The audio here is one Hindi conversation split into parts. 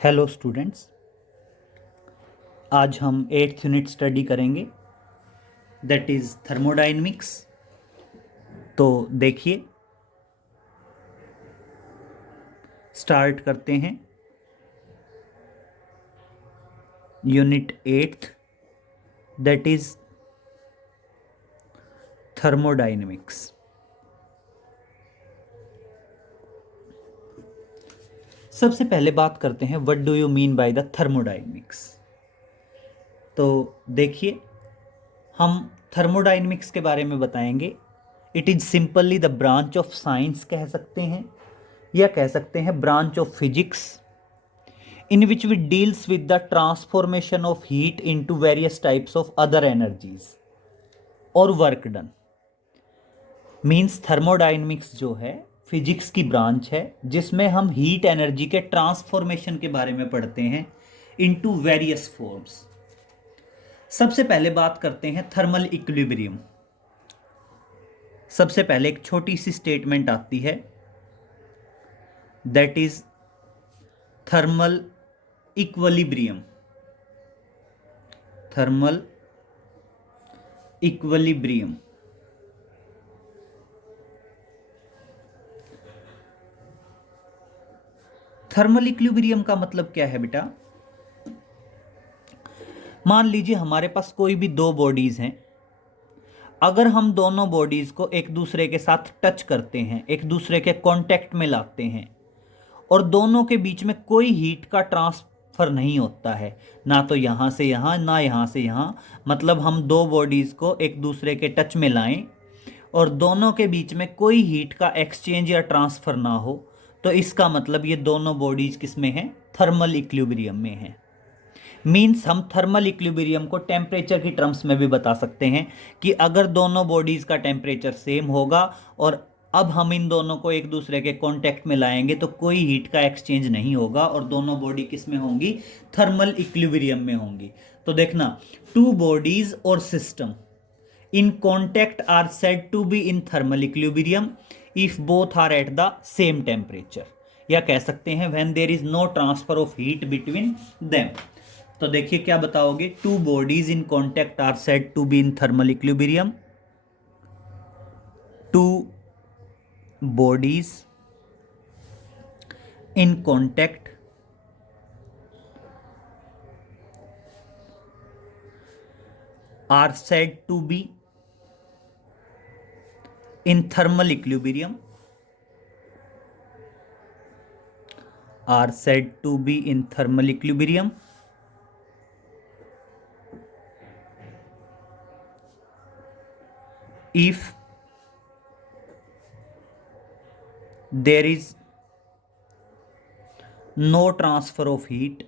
हेलो स्टूडेंट्स, आज हम 8th यूनिट स्टडी करेंगे, दैट इज़ थर्मोडायनेमिक्स। तो देखिए, स्टार्ट करते हैं। Unit 8th, that is thermodynamics. सबसे पहले बात करते हैं, what do you mean by the thermodynamics. तो देखिए, हम थर्मोडायनेमिक्स के बारे में बताएंगे। It is simply the branch of science कह सकते हैं, या कह सकते हैं branch of physics, in which we deals with the transformation of heat into various types of other energies or work done। Means thermodynamics जो है फिजिक्स की ब्रांच है जिसमें हम हीट एनर्जी के ट्रांसफॉर्मेशन के बारे में पढ़ते हैं इनटू वेरियस फॉर्म्स। सबसे पहले बात करते हैं थर्मल इक्विलिब्रियम। सबसे पहले एक छोटी सी स्टेटमेंट आती है, that is thermal equilibrium. Thermal equilibrium thermal equilibrium का मतलब क्या है बेटा? मान लीजिए हमारे पास कोई भी दो बॉडीज हैं। अगर हम दोनों बॉडीज को एक दूसरे के साथ टच करते हैं, एक दूसरे के कांटेक्ट में लाते हैं, और दोनों के बीच में कोई हीट का ट्रांसफर नहीं होता है, ना तो यहां से यहां ना यहां से यहां, मतलब हम दो बॉडीज को एक दूसरे के टच में लाएं और दोनों के बीच में कोई हीट का एक्सचेंज या ट्रांसफर ना हो, तो इसका मतलब ये दोनों बॉडीज किस में हैं? थर्मल इक्विलिब्रियम में हैं। मीन्स हम थर्मल इक्विलिब्रियम को टेम्परेचर की टर्म्स में भी बता सकते हैं कि अगर दोनों बॉडीज का टेम्परेचर सेम होगा और अब हम इन दोनों को एक दूसरे के कांटेक्ट में लाएंगे तो कोई हीट का एक्सचेंज नहीं होगा और दोनों बॉडी किस में होंगी? थर्मल इक्विलिब्रियम में होंगी। तो देखना, टू बॉडीज और system in contact are said to be in thermal equilibrium if both are at the same temperature, या कह सकते हैं when there is no transfer of heat between them। तो देखिए क्या बताओगे? Two bodies in contact are said to be in thermal equilibrium. Two bodies in contact are said to be in thermal equilibrium, are said to be in thermal equilibrium if there is no transfer of heat,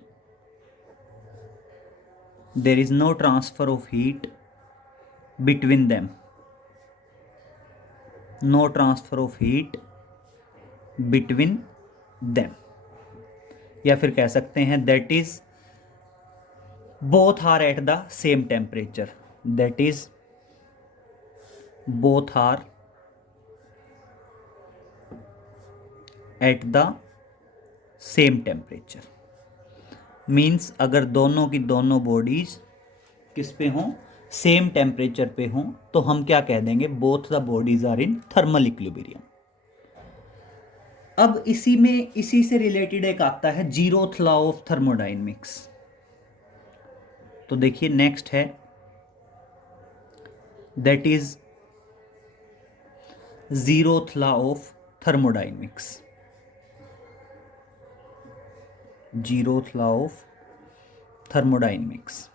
there is no transfer of heat between them, no transfer of heat between them, या फिर कह सकते हैं that is both are at the same temperature, that is both are at the same temperature। Means अगर दोनों की दोनों बॉडीज किस पे हों? सेम टेम्परेचर पे हों, तो हम क्या कह देंगे? Both the bodies are in thermal equilibrium. अब इसी से रिलेटेड एक आता है जीरोथ लॉ ऑफ थर्मोडायनेमिक्स। तो देखिए नेक्स्ट है, that is zeroth law of thermodynamics. Zeroth law of thermodynamics.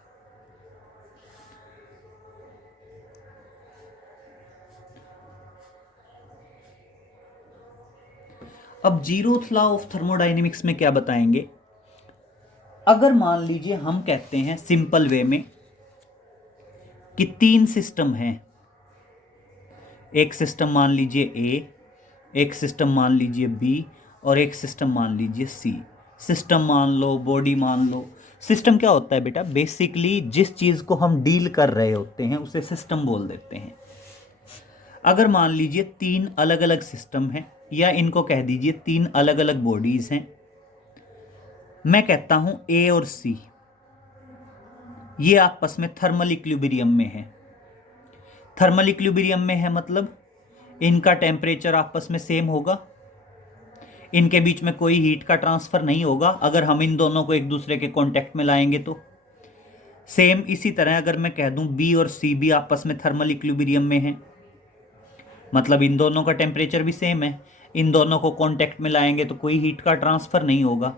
अब जीरोथ लॉ ऑफ थर्मोडायनेमिक्स में क्या बताएंगे? अगर मान लीजिए हम कहते हैं सिंपल वे में कि तीन सिस्टम हैं, एक सिस्टम मान लीजिए ए, एक सिस्टम मान लीजिए बी, और एक सिस्टम मान लीजिए सी। सिस्टम मान लो, बॉडी मान लो। सिस्टम क्या होता है बेटा? बेसिकली जिस चीज़ को हम डील कर रहे होते हैं उसे सिस्टम बोल देते हैं। अगर मान लीजिए तीन अलग अलग सिस्टम हैं, या इनको कह दीजिए तीन अलग अलग बॉडीज़ हैं, मैं कहता हूं ए और सी ये आपस में थर्मल इक्विलिब्रियम में है। थर्मल इक्विलिब्रियम में है मतलब इनका टेम्परेचर आपस में सेम होगा, इनके बीच में कोई हीट का ट्रांसफर नहीं होगा अगर हम इन दोनों को एक दूसरे के कांटेक्ट में लाएंगे तो। सेम इसी तरह अगर मैं कह दूं बी और सी भी आपस में थर्मल इक्विलिब्रियम में है, मतलब इन दोनों का टेम्परेचर भी सेम है, इन दोनों को कांटेक्ट में लाएंगे तो कोई हीट का ट्रांसफर नहीं होगा।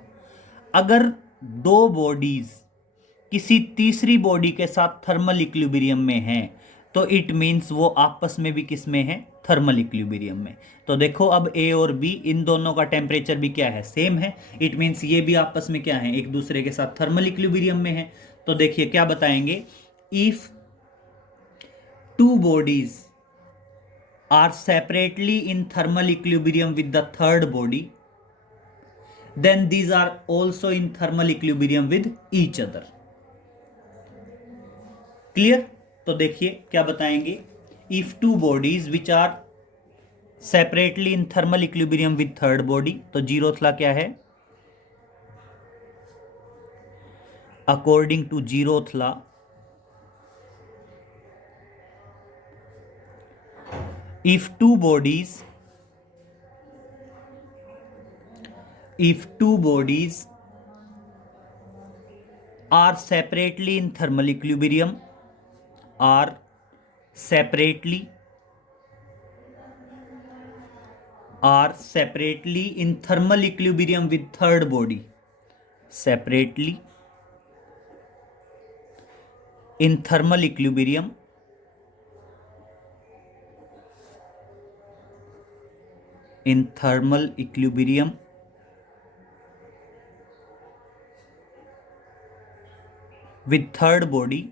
अगर दो बॉडीज किसी तीसरी बॉडी के साथ थर्मल इक्विलिब्रियम में हैं तो इट मीन्स वो आपस में भी किस में है, थर्मल इक्विलिब्रियम में। तो देखो अब ए और बी इन दोनों का टेम्परेचर भी क्या है, सेम है। इट मीन्स ये भी आपस में क्या है, एक दूसरे के साथ थर्मल इक्विलिब्रियम में है। तो देखिए क्या बताएंगे, if two bodies are separately in thermal equilibrium with the third body then these are also in thermal equilibrium with each other। Clear. तो देखिए क्या बताएंगे, if two bodies which are separately in thermal equilibrium with third body, तो जीरोथ लॉ क्या है, according to zeroth law if two bodies are separately in thermal equilibrium are separately in thermal equilibrium with third body, separately in thermal equilibrium with third body,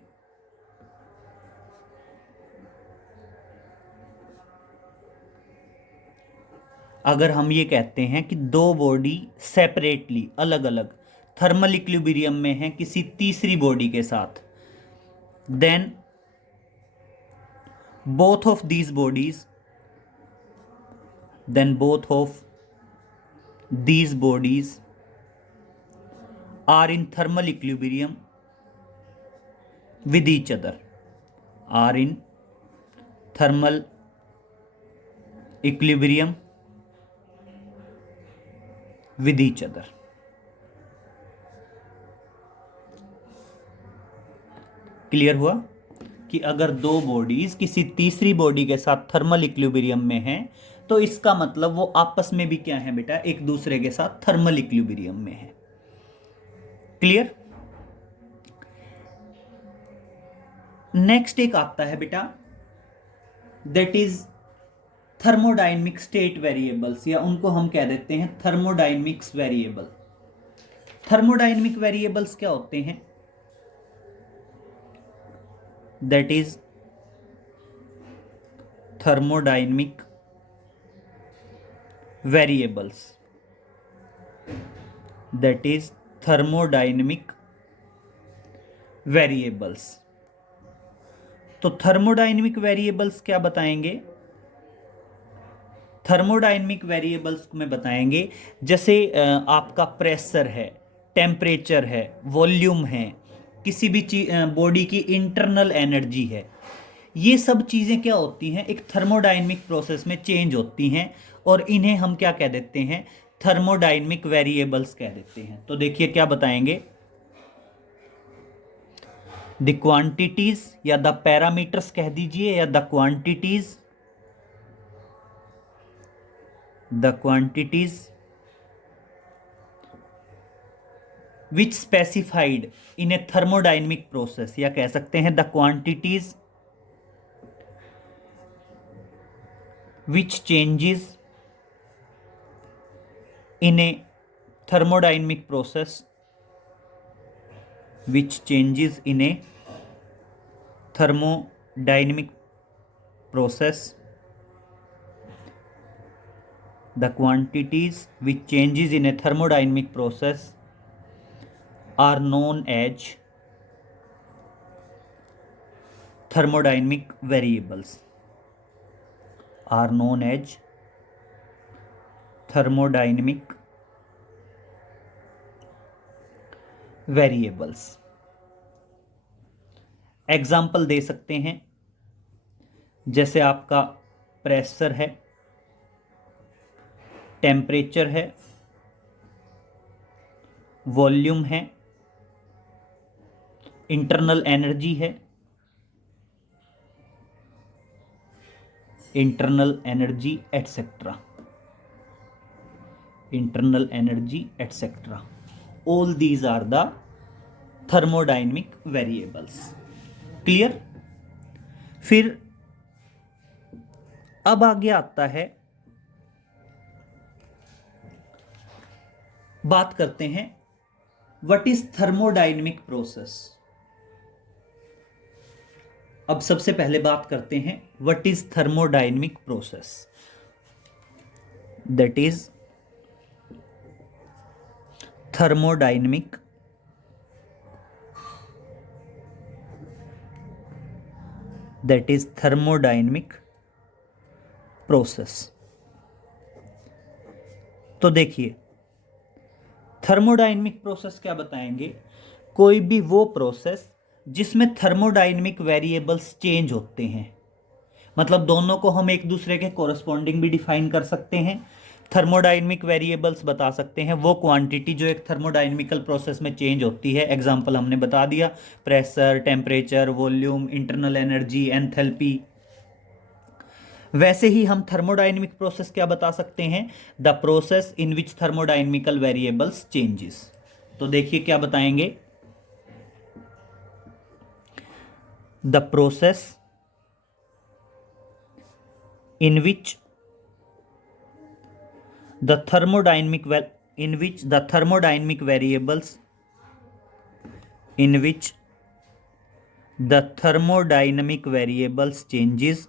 अगर हम ये कहते हैं कि दो बॉडी सेपरेटली अलग अलग थर्मल इक्विलिब्रियम में है किसी तीसरी बॉडी के साथ, then both of these bodies are in thermal equilibrium with each other, are in thermal equilibrium with each other। Clear हुआ कि अगर दो बॉडीज किसी तीसरी बॉडी के साथ थर्मल इक्विलिब्रियम में हैं तो इसका मतलब वो आपस में भी क्या है बेटा, एक दूसरे के साथ थर्मल इक्विलिब्रियम में है। क्लियर। नेक्स्ट एक आता है बेटा, that is thermodynamic state variables, या उनको हम कह देते हैं थर्मोडायनेमिक्स वेरिएबल। थर्मोडायनेमिक वेरिएबल्स क्या होते हैं, that is thermodynamic variables, that is thermodynamic variables. तो थर्मोडायनेमिक वेरिएबल्स क्या बताएंगे, थर्मोडायनेमिक वेरिएबल्स में बताएंगे जैसे आपका प्रेशर है, टेम्परेचर है, वॉल्यूम है, किसी भी बॉडी की इंटरनल एनर्जी है, ये सब चीज़ें क्या होती हैं, एक थर्मोडायनेमिक प्रोसेस में चेंज होती हैं और इन्हें हम क्या कह देते हैं, थर्मोडायनेमिक वेरिएबल्स कह देते हैं। तो देखिए क्या बताएंगे, द क्वांटिटीज या द पैरामीटर्स कह दीजिए, या the quantities which specified in A thermodynamic process, या कह सकते हैं the quantities which changes in A thermodynamic process, which changes in a thermodynamic process, the quantities which changes in a thermodynamic process are known as thermodynamic variables, are known as thermodynamic variables. Example दे सकते हैं, जैसे आपका प्रेशर है, टेम्परेचर है, वॉल्यूम है, इंटरनल एनर्जी है, internal energy etcetera, internal energy etcetera. All these are the thermodynamic variables. Clear? फिर अब आगे आता है, बात करते हैं व्हाट इज थर्मोडायनेमिक प्रोसेस। अब सबसे पहले बात करते हैं what is thermodynamic process. That is thermodynamic process. तो देखिए, थर्मोडायनेमिक प्रोसेस क्या बताएंगे? कोई भी वो प्रोसेस जिसमें थर्मोडायनेमिक वेरिएबल्स चेंज होते हैं। मतलब दोनों को हम एक दूसरे के कोरस्पॉन्डिंग भी डिफाइन कर सकते हैं। थर्मोडायनेमिक वेरिएबल्स बता सकते हैं वो क्वांटिटी जो एक थर्मोडायनेमिकल प्रोसेस में चेंज होती है। एग्जांपल हमने बता दिया, pressure, temperature, volume, internal energy, enthalpy. वैसे ही हम थर्मोडायनेमिक प्रोसेस क्या बता सकते हैं? The process in which thermodynamical variables changes. तो देखिए क्या बताएंगे, the process in which the thermodynamic variables changes,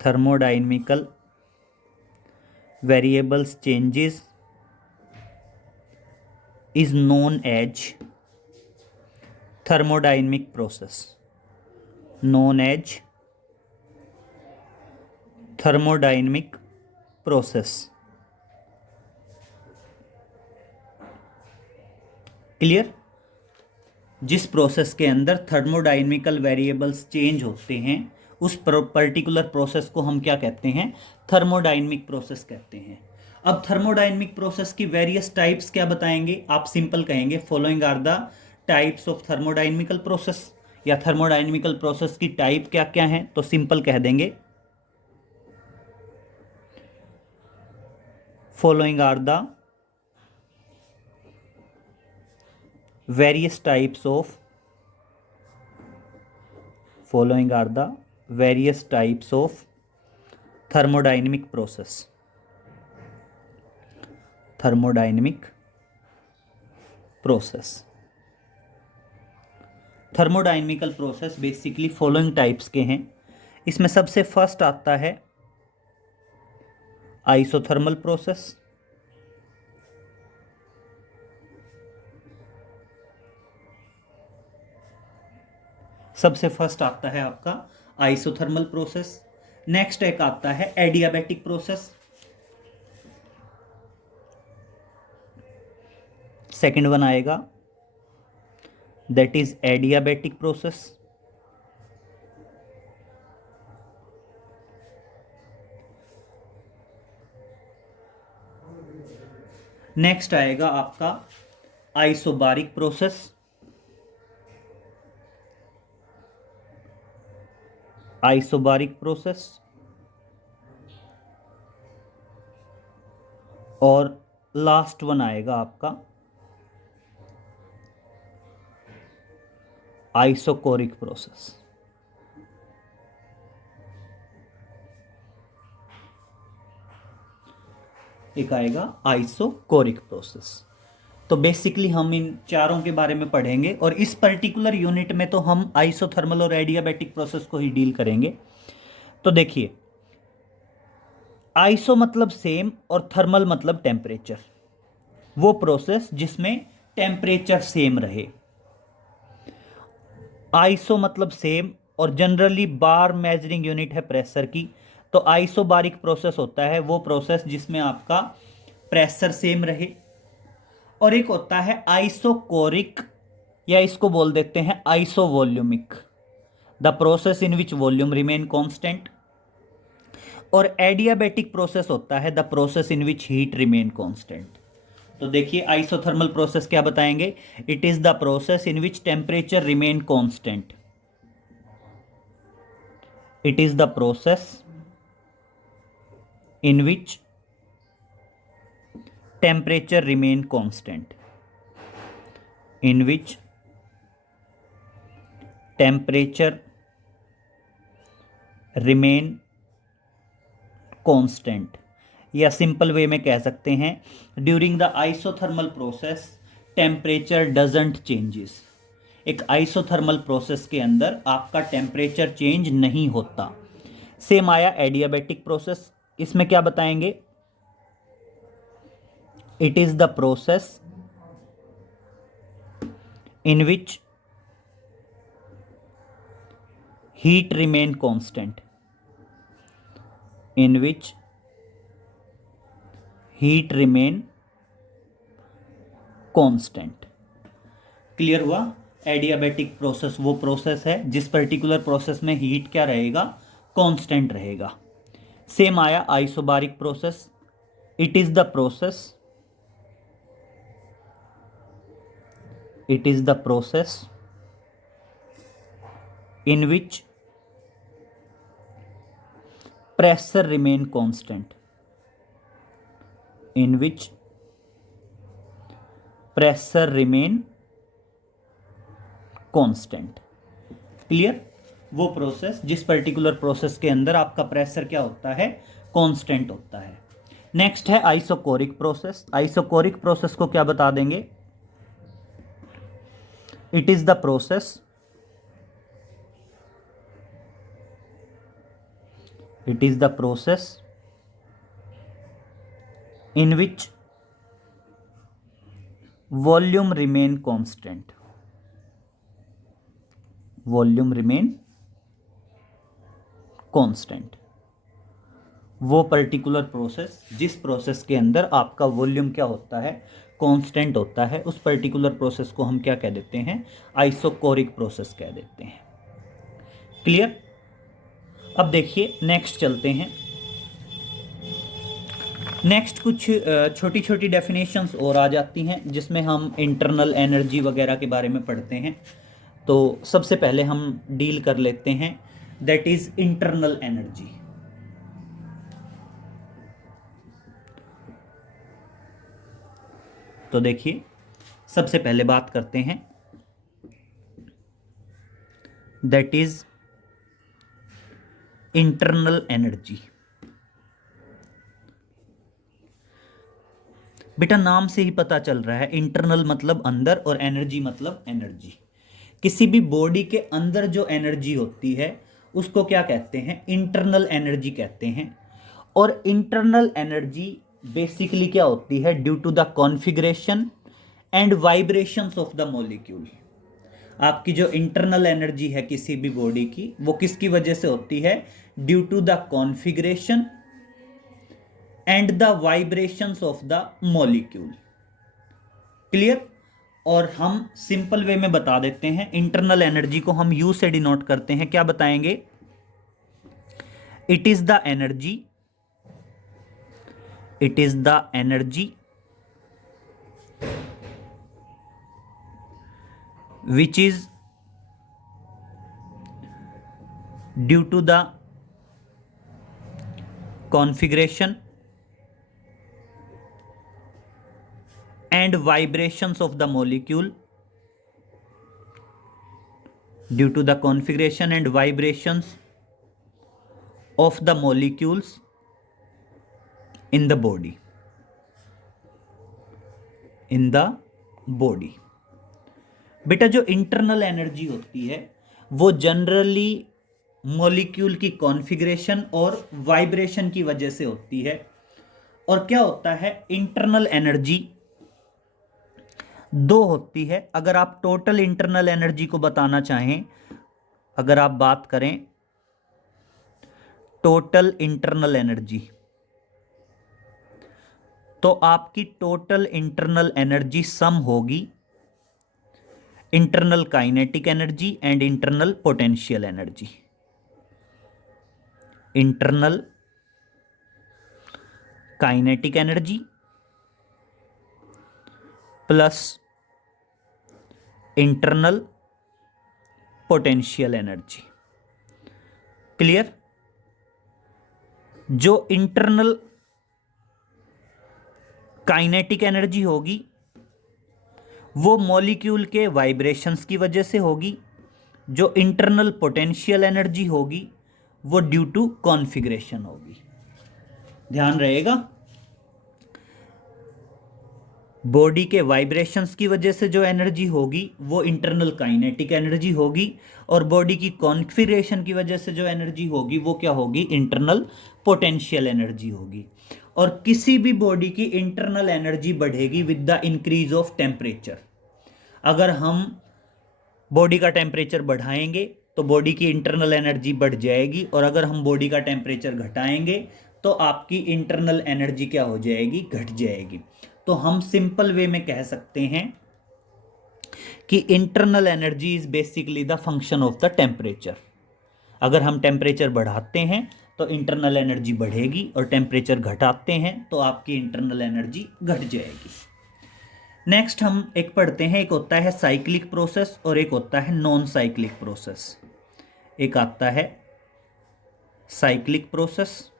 thermodynamical variables changes is known as thermodynamic process, known as thermodynamic process. Clear? जिस प्रोसेस के अंदर थर्मोडायनेमिकल वेरिएबल्स चेंज होते हैं उस पर्टिकुलर प्रोसेस को हम क्या कहते हैं? थर्मोडायनेमिक प्रोसेस कहते हैं। अब थर्मोडायनेमिक प्रोसेस की वेरियस टाइप्स क्या बताएंगे? आप सिंपल कहेंगे following are the types of thermodynamical process, या थर्मोडायनेमिकल प्रोसेस की टाइप क्या क्या है, तो सिंपल कह देंगे following are the various types of thermodynamic process. Thermodynamical process basically following types के हैं। इसमें सबसे फर्स्ट आता है आइसोथर्मल प्रोसेस, सबसे फर्स्ट आता है आपका आइसोथर्मल प्रोसेस। नेक्स्ट एक आता है एडियाबैटिक प्रोसेस, सेकंड वन आएगा that is adiabatic process. Next आएगा आपका आइसोबारिक प्रोसेस, और लास्ट वन आएगा आपका आइसोकोरिक प्रोसेस। एक आएगा आइसोकोरिक प्रोसेस। तो बेसिकली हम इन चारों के बारे में पढ़ेंगे और इस पर्टिकुलर यूनिट में तो हम आइसोथर्मल और एडियाबैटिक प्रोसेस को ही डील करेंगे। तो देखिए, आइसो मतलब सेम और थर्मल मतलब टेम्परेचर, वो प्रोसेस जिसमें टेम्परेचर सेम रहे। आइसो मतलब सेम और जनरली बार मेजरिंग यूनिट है प्रेशर की। तो आइसोबारिक प्रोसेस होता है वो प्रोसेस जिसमें आपका प्रेशर सेम रहे। और एक होता है आइसोकोरिक, या इसको बोल देते हैं isovolumic, the process in which volume remain constant. और एडियाबैटिक प्रोसेस होता है the process in which heat remain constant. तो देखिए आइसोथर्मल प्रोसेस क्या बताएंगे, it is the process in which temperature remain constant. It is the process in which temperature remain constant, in which temperature remain constant, या सिंपल वे में कह सकते हैं during the isothermal process temperature doesn't changes. एक आइसोथर्मल प्रोसेस के अंदर आपका टेम्परेचर चेंज नहीं होता। सेम आया एडियाबैटिक प्रोसेस, इसमें क्या बताएंगे, it is the process in which heat remain constant, in which heat remain constant। Clear हुआ। एडियाबैटिक प्रोसेस वो प्रोसेस है जिस पर्टिकुलर प्रोसेस में हीट क्या रहेगा, कांस्टेंट रहेगा। सेम आया isobaric process, it is the process, it is the process in which pressure remain constant, in which pressure remain constant। Clear. वो प्रोसेस जिस पर्टिकुलर प्रोसेस के अंदर आपका प्रेशर क्या होता है, कांस्टेंट होता है। नेक्स्ट है आइसोकोरिक प्रोसेस। आइसोकोरिक प्रोसेस को क्या बता देंगे, it is the process, it is the process in which volume remain constant, volume remain constant। वो पर्टिकुलर प्रोसेस जिस प्रोसेस के अंदर आपका वॉल्यूम क्या होता है, कांस्टेंट होता है, उस पर्टिकुलर प्रोसेस को हम क्या कह देते हैं, आइसोकोरिक प्रोसेस कह देते हैं। क्लियर। अब देखिए नेक्स्ट चलते हैं। नेक्स्ट कुछ छोटी छोटी डेफिनेशंस और आ जाती हैं जिसमें हम इंटरनल एनर्जी वगैरह के बारे में पढ़ते हैं। तो सबसे पहले हम डील कर लेते हैं, दैट इज इंटरनल एनर्जी। तो देखिए सबसे पहले बात करते हैं, दैट इज इंटरनल एनर्जी। बेटा नाम से ही पता चल रहा है, इंटरनल मतलब अंदर और एनर्जी मतलब एनर्जी। किसी भी बॉडी के अंदर जो एनर्जी होती है उसको क्या कहते हैं, इंटरनल एनर्जी कहते हैं। और इंटरनल एनर्जी बेसिकली क्या होती है, due to the configuration and vibrations of the molecule. आपकी जो इंटरनल एनर्जी है किसी भी बॉडी की, वो किसकी वजह से होती है, due to the configuration and the vibrations of the molecule. Clear. और हम सिंपल वे में बता देते हैं, इंटरनल एनर्जी को हम यू से डिनोट करते हैं, क्या बताएंगे, it is the energy, it is the energy which is due to the configuration and vibrations of the molecule, due to the configuration and vibrations of the molecules in the body, in the body। बेटा जो इंटरनल एनर्जी होती है वो जनरली मॉलिक्यूल की कॉन्फ़िगरेशन और वाइब्रेशन की वजह से होती है। और क्या होता है, इंटरनल एनर्जी दो होती है। अगर आप टोटल इंटरनल एनर्जी को बताना चाहें, अगर आप बात करें टोटल इंटरनल एनर्जी, तो आपकी टोटल इंटरनल एनर्जी सम होगी internal kinetic energy and internal potential energy. Internal kinetic energy plus internal potential energy. Clear? जो इंटरनल काइनेटिक एनर्जी होगी वो मॉलिक्यूल के वाइब्रेशंस की वजह से होगी। जो इंटरनल पोटेंशियल एनर्जी होगी वो ड्यू टू कॉन्फ़िगरेशन होगी। ध्यान रहेगा, बॉडी के वाइब्रेशंस की वजह से जो एनर्जी होगी वो इंटरनल काइनेटिक एनर्जी होगी, और बॉडी की कॉन्फ़िगरेशन की वजह से जो एनर्जी होगी वो क्या होगी? इंटरनल पोटेंशियल एनर्जी होगी। और किसी भी बॉडी की इंटरनल एनर्जी बढ़ेगी with the increase of temperature. अगर हम बॉडी का टेम्परेचर बढ़ाएंगे तो बॉडी की इंटरनल एनर्जी बढ़ जाएगी, और अगर हम बॉडी का टेम्परेचर घटाएंगे तो आपकी इंटरनल एनर्जी क्या हो जाएगी? घट जाएगी। तो हम सिंपल वे में कह सकते हैं कि internal energy is basically the function of the temperature. अगर हम टेम्परेचर बढ़ाते हैं तो इंटरनल एनर्जी बढ़ेगी, और टेम्परेचर घटाते हैं तो आपकी इंटरनल एनर्जी घट जाएगी। नेक्स्ट हम एक पढ़ते हैं, एक होता है साइक्लिक प्रोसेस और एक होता है नॉन साइक्लिक प्रोसेस। एक आता है साइक्लिक प्रोसेस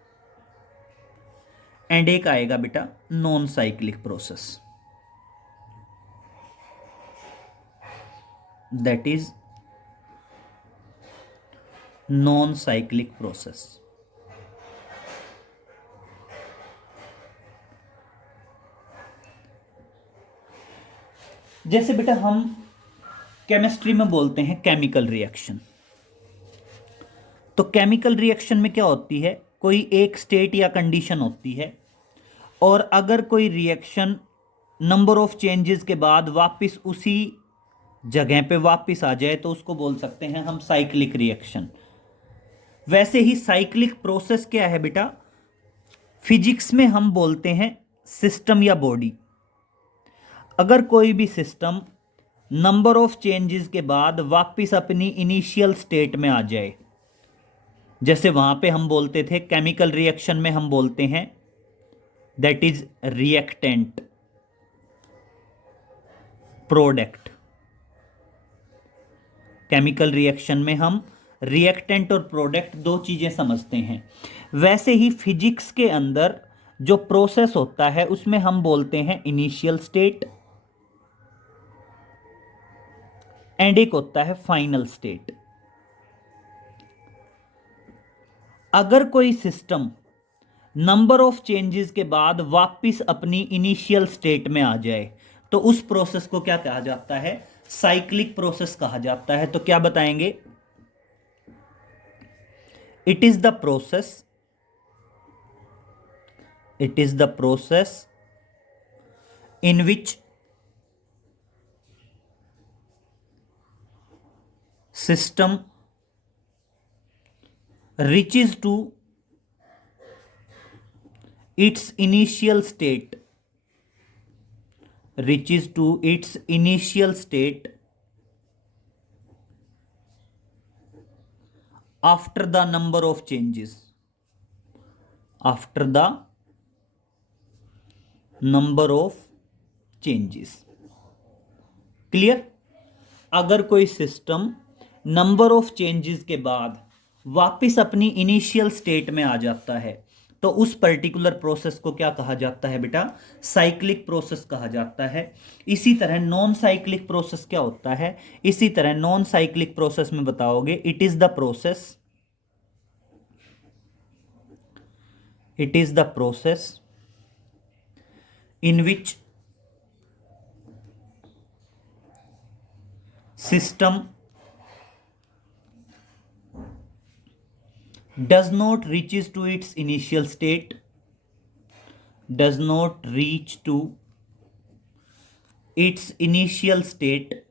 एंड एक आएगा बेटा non cyclic process, that is non cyclic process. जैसे बेटा हम केमिस्ट्री में बोलते हैं केमिकल रिएक्शन, तो केमिकल रिएक्शन में क्या होती है? कोई एक स्टेट या कंडीशन होती है, और अगर कोई रिएक्शन नंबर ऑफ चेंजेस के बाद वापस उसी जगह पे वापस आ जाए तो उसको बोल सकते हैं हम साइक्लिक रिएक्शन। वैसे ही साइक्लिक प्रोसेस क्या है बेटा? फिजिक्स में हम बोलते हैं सिस्टम या बॉडी। अगर कोई भी सिस्टम नंबर ऑफ चेंजेस के बाद वापस अपनी इनिशियल स्टेट में आ जाए, जैसे वहां पे हम बोलते थे केमिकल रिएक्शन में हम बोलते हैं that is reactant product. Chemical reaction में हम रिएक्टेंट और प्रोडक्ट दो चीजें समझते हैं। वैसे ही फिजिक्स के अंदर जो प्रोसेस होता है उसमें हम बोलते हैं इनिशियल स्टेट एंड एक होता है फाइनल स्टेट। अगर कोई सिस्टम नंबर ऑफ चेंजेस के बाद वापस अपनी इनिशियल स्टेट में आ जाए तो उस प्रोसेस को क्या कहा जाता है? साइक्लिक प्रोसेस कहा जाता है। तो क्या बताएंगे? It is the process in which system reaches to its initial state after the number of changes clear? अगर कोई सिस्टम नंबर ऑफ चेंजेस के बाद वापस अपनी इनिशियल स्टेट में आ जाता है तो उस पर्टिकुलर प्रोसेस को क्या कहा जाता है बेटा? साइक्लिक प्रोसेस कहा जाता है। इसी तरह नॉन साइक्लिक प्रोसेस क्या होता है? इसी तरह नॉन साइक्लिक प्रोसेस में बताओगे it is the process in which system does not reach to its initial state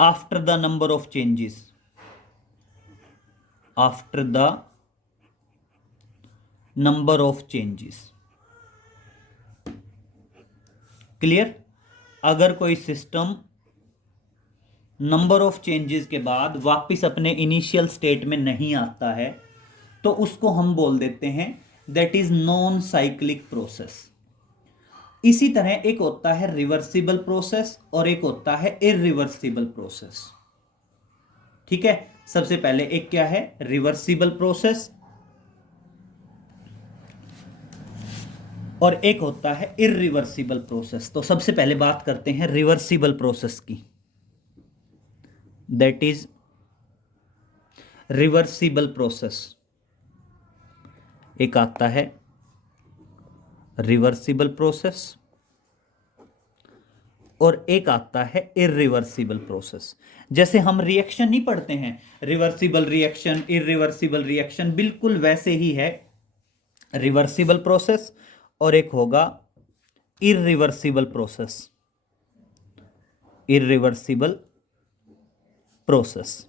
after the number of changes number of changes. Clear? अगर कोई सिस्टम नंबर ऑफ चेंजेस के बाद वापस अपने इनिशियल स्टेट में नहीं आता है तो उसको हम बोल देते हैं that is non cyclic process. इसी तरह एक होता है रिवर्सिबल प्रोसेस और एक होता है इरिवर्सिबल प्रोसेस। ठीक है, सबसे पहले एक क्या है, रिवर्सिबल प्रोसेस, और एक होता है इरिवर्सिबल प्रोसेस। तो सबसे पहले बात करते हैं रिवर्सिबल प्रोसेस की। That is reversible process. एक आता है रिवर्सिबल प्रोसेस और एक आता है इरिवर्सिबल प्रोसेस। जैसे हम रिएक्शन नहीं पढ़ते हैं, रिवर्सिबल रिएक्शन, इरिवर्सिबल रिएक्शन, बिल्कुल वैसे ही है रिवर्सिबल प्रोसेस और एक होगा इरिवर्सिबल प्रोसेस। Irreversible process.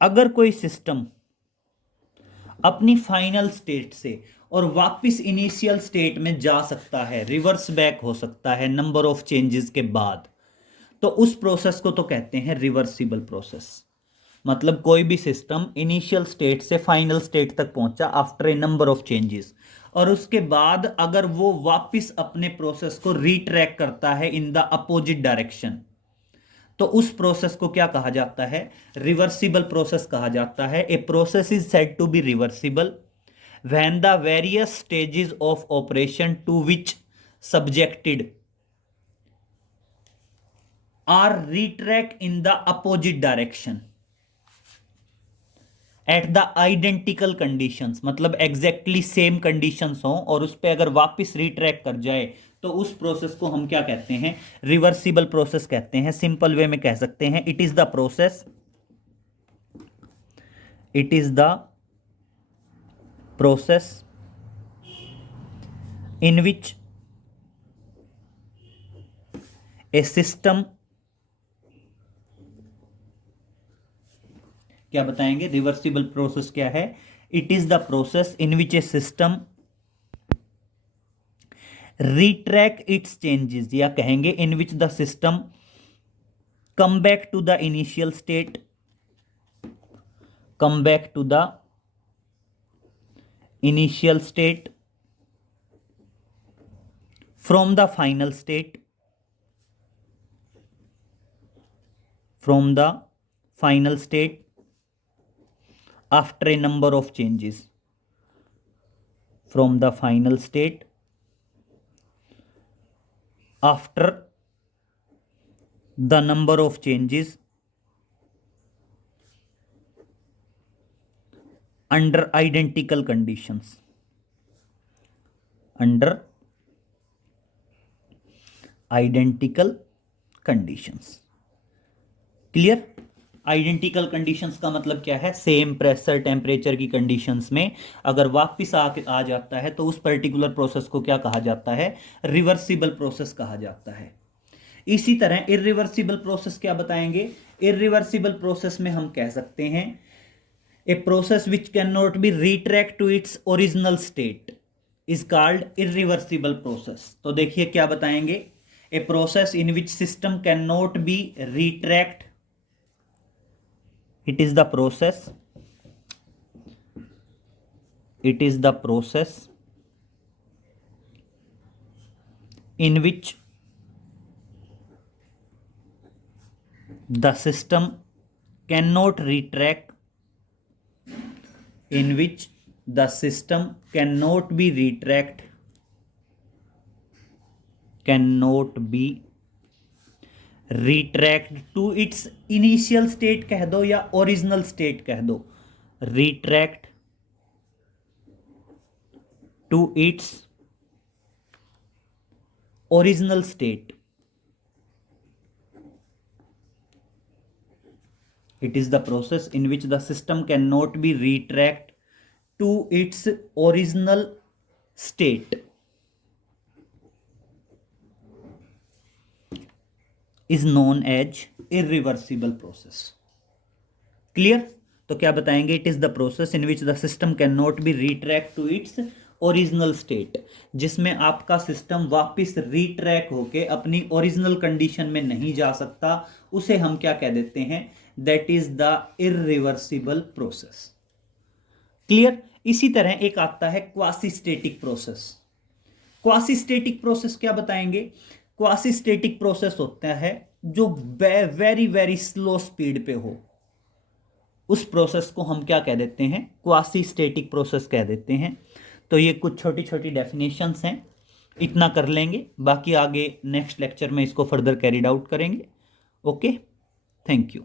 अगर कोई सिस्टम अपनी फाइनल स्टेट से और वापस इनिशियल स्टेट में जा सकता है, रिवर्स बैक हो सकता है नंबर ऑफ चेंजेस के बाद, तो उस प्रोसेस को तो कहते हैं रिवर्सिबल प्रोसेस। मतलब कोई भी सिस्टम इनिशियल स्टेट से फाइनल स्टेट तक पहुंचा after a number of changes, और उसके बाद अगर वो वापस अपने प्रोसेस को रीट्रैक करता है इन द अपोजिट डायरेक्शन, तो उस प्रोसेस को क्या कहा जाता है, रिवर्सिबल प्रोसेस कहा जाता है। A process is said to be reversible when the various stages of operation to which subjected are retract in the opposite direction at the identical conditions। मतलब एग्जैक्टली सेम कंडीशंस हों और उस पर अगर वापस रिट्रैक कर जाए तो उस प्रोसेस को हम क्या कहते हैं, रिवर्सिबल प्रोसेस कहते हैं। सिंपल वे में कह सकते हैं it is the process, it is the process in which a system, क्या बताएंगे रिवर्सिबल प्रोसेस क्या है, it is the process in which a system retrace its changes, या कहेंगे in which the system come back to the initial state, come back to the initial state from the final state, from the final state after a number of changes, from the final state after the number of changes under identical conditions, under identical conditions. Clear? Identical conditions का मतलब क्या है, सेम प्रेशर टेम्परेचर की कंडीशंस में अगर वापस आ जाता है तो उस पर्टिकुलर प्रोसेस को क्या कहा जाता है, रिवर्सिबल प्रोसेस कहा जाता है। इसी तरह इरिवर्सिबल प्रोसेस क्या बताएंगे, इरिवर्सिबल प्रोसेस में हम कह सकते हैं a process which can not be retract to its original state is called irreversible process. तो देखिए क्या बताएंगे, a process in which system cannot be retract, it is the process, it is the process in which the system cannot retract, in which the system cannot be retract, cannot be retract to its initial state कह दो या ओरिजिनल स्टेट कह दो, retract to its original state, it is the process in which the system cannot be retract to its original state is known as irreversible process। Clear? तो क्या बताएंगे, it is the process in which the system can not be retract to its original state, जिसमें आपका सिस्टम वापस रिट्रैक होके अपनी ओरिजिनल कंडीशन में नहीं जा सकता, उसे हम क्या कह देते हैं, that is the irreversible process. Clear. इसी तरह एक आता है quasi static process. Quasi static process क्या बताएंगे, क्वासी स्टेटिक प्रोसेस होता है जो वेरी वेरी स्लो स्पीड पे हो, उस प्रोसेस को हम क्या कह देते हैं, क्वासी स्टेटिक प्रोसेस कह देते हैं। तो ये कुछ छोटी छोटी डेफिनेशंस हैं, इतना कर लेंगे, बाकी आगे नेक्स्ट लेक्चर में इसको फर्दर कैरिड आउट करेंगे। Okay, thank you.